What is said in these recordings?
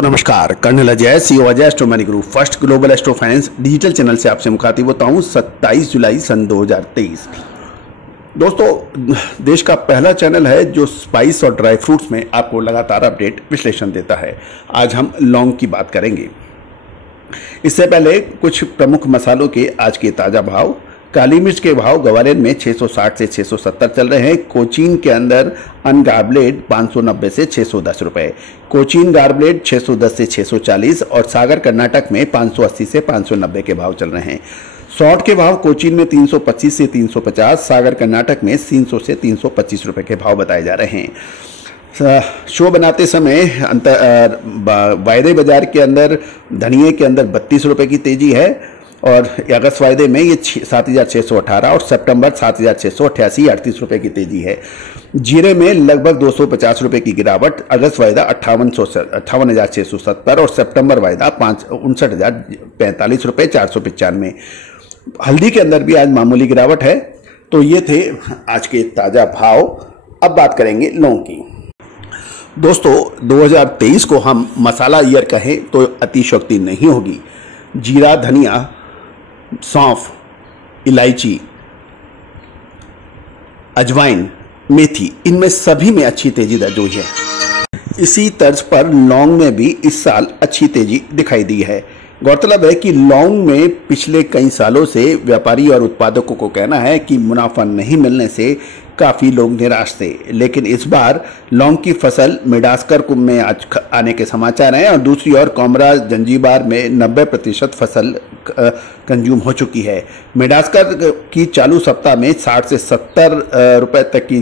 दोस्तों नमस्कार, colonel Ajay CEO Ajay astro money group first global astro finance digital channel से आपसे मुखातिब होता हूं 27 जुलाई सन 2023। दोस्तों, देश का पहला चैनल है जो स्पाइस और ड्राई फ्रूट्स में आपको लगातार अपडेट विश्लेषण देता है। आज हम लौंग की बात करेंगे। इससे पहले कुछ प्रमुख मसालों के आज के ताजा भाव। काली मिर्च के भाव ग्वालियर में 660 से 670 चल रहे हैं। कोचीन के अंदर अनगार्बलेड 590 से 610 रुपए, कोचीन गार्बलेड 610 से 640 और सागर कर्नाटक में 580 से 590 के भाव चल रहे हैं। सॉल्ट के भाव कोचीन में 325 से 350, सागर कर्नाटक में 300 से 325 रुपए के भाव बताए जा रहे हैं। शो बनाते समय वायदे बाजार के अंदर धनिये के अंदर 32 रुपए की तेजी है और अगस्त वायदे में ये 7,618 और सितंबर 7,688 38 रुपए की तेजी है। जीरे में लगभग 250 रुपए की गिरावट, अगस्त वायदा 58,670 और सितंबर वायदा 59,045 रुपए 495। हल्दी के अंदर भी आज मामूली गिरावट है। तो ये थे आज के ताजा भाव। अब बात करेंगे लौंग की। दोस्तों, 2023 को हम मसाला ईयर कहें तो अतिशयोक्ति नहीं होगी। जीरा, धनिया, सौंफ, इलायची, अजवाइन, मेथी, इनमें सभी में अच्छी तेजी दर्ज हुई है। इसी तर्ज पर लौंग में भी इस साल अच्छी तेजी दिखाई दी है। गौरतलब है कि लौंग में पिछले कई सालों से व्यापारी और उत्पादकों को कहना है कि मुनाफा नहीं मिलने से काफ़ी लोग निराश थे, लेकिन इस बार लौंग की फसल मेडास्कर में आज आने के समाचार हैं और दूसरी ओर कोमरा जंजीबार में 90% फसल कंज्यूम हो चुकी है। मेडास्कर की चालू सप्ताह में 60 से 70 रुपए तक की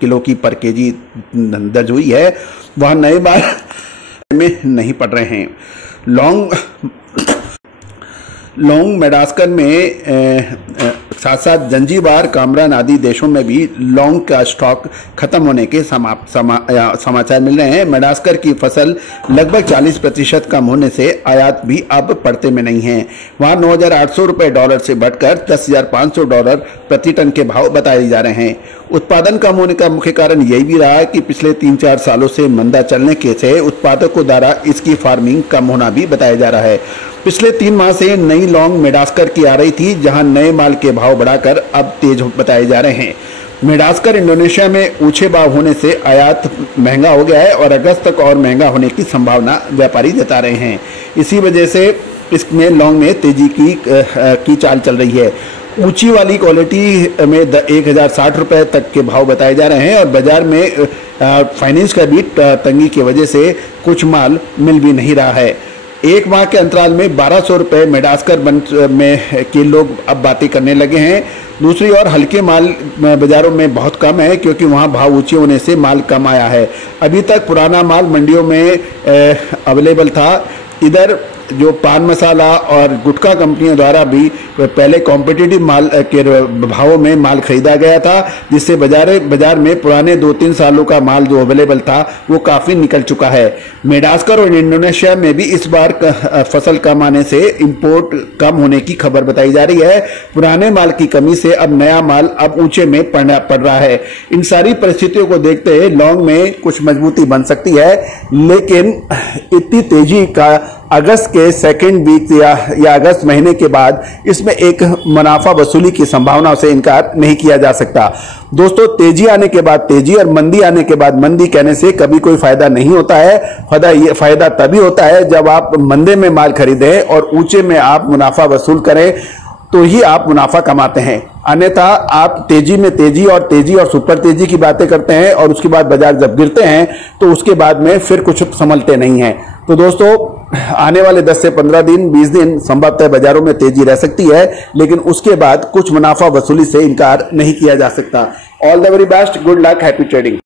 किलो की पर केजी दर्ज हुई है। वह नए बार में नहीं पड़ रहे हैं। लौंग मेडास्कर में साथ साथ जंजीबार, कामरान आदि देशों में भी लौंग का स्टॉक खत्म होने के समाचार मिल रहे हैं। मेडास्कर की फसल लगभग 40% कम होने से आयात भी अब पड़ते में नहीं है। वहां 9,800 रुपए डॉलर से बढ़कर 10,500 डॉलर प्रति टन के भाव बताए जा रहे हैं। उत्पादन कम होने का मुख्य कारण यही भी रहा कि पिछले 3-4 सालों से मंदा चलने के से उत्पादकों द्वारा इसकी फार्मिंग कम होना भी बताया जा रहा है। पिछले 3 माह से नई लौंग मेडास्कर की आ रही थी, जहां नए माल के भाव बढ़ाकर अब तेज बताए जा रहे हैं। मेडास्कर इंडोनेशिया में ऊंचे भाव होने से आयात महंगा हो गया है और अगस्त तक और महंगा होने की संभावना व्यापारी जता रहे हैं। इसी वजह से इसमें लौंग में तेजी की चाल चल रही है। ऊंची वाली क्वालिटी में 1,060 रुपए तक के भाव बताए जा रहे हैं और बाजार में फाइनेंस का भी तंगी की वजह से कुछ माल मिल भी नहीं रहा है। एक माह के अंतराल में 1,200 रुपए मेडास्कर में के लोग अब बातें करने लगे हैं। दूसरी ओर हल्के माल बाजारों में बहुत कम है क्योंकि वहां भाव ऊंचे होने से माल कम आया है। अभी तक पुराना माल मंडियों में अवेलेबल था। इधर जो पान मसाला और गुटखा कंपनियों द्वारा भी पहले कॉम्पिटिटिव माल के भावों में माल खरीदा गया था, जिससे बाजार में पुराने 2-3 सालों का माल जो अवेलेबल था वो काफ़ी निकल चुका है। मेडास्कर और इंडोनेशिया में भी इस बार फसल कम आने से इंपोर्ट कम होने की खबर बताई जा रही है। पुराने माल की कमी से अब नया माल अब ऊंचे में पड़ रहा है। इन सारी परिस्थितियों को देखते हुए लौंग में कुछ मजबूती बन सकती है, लेकिन इतनी तेजी का अगस्त के सेकेंड वीक या अगस्त महीने के बाद इसमें एक मुनाफा वसूली की संभावना से इनकार नहीं किया जा सकता। दोस्तों, तेजी आने के बाद तेजी और मंदी आने के बाद मंदी कहने से कभी कोई फायदा नहीं होता है। फायदा तभी होता है जब आप मंदे में माल खरीदें और ऊंचे में आप मुनाफा वसूल करें, तो ही आप मुनाफा कमाते हैं। अन्यथा आप तेजी में तेजी और सुपर तेजी की बातें करते हैं और उसके बाद बाजार जब गिरते हैं तो उसके बाद में फिर कुछ संभलते नहीं हैं। तो दोस्तों, आने वाले 10 से 15 दिन 20 दिन संभवतः बाजारों में तेजी रह सकती है, लेकिन उसके बाद कुछ मुनाफा वसूली से इनकार नहीं किया जा सकता। All the very best, good luck, happy trading.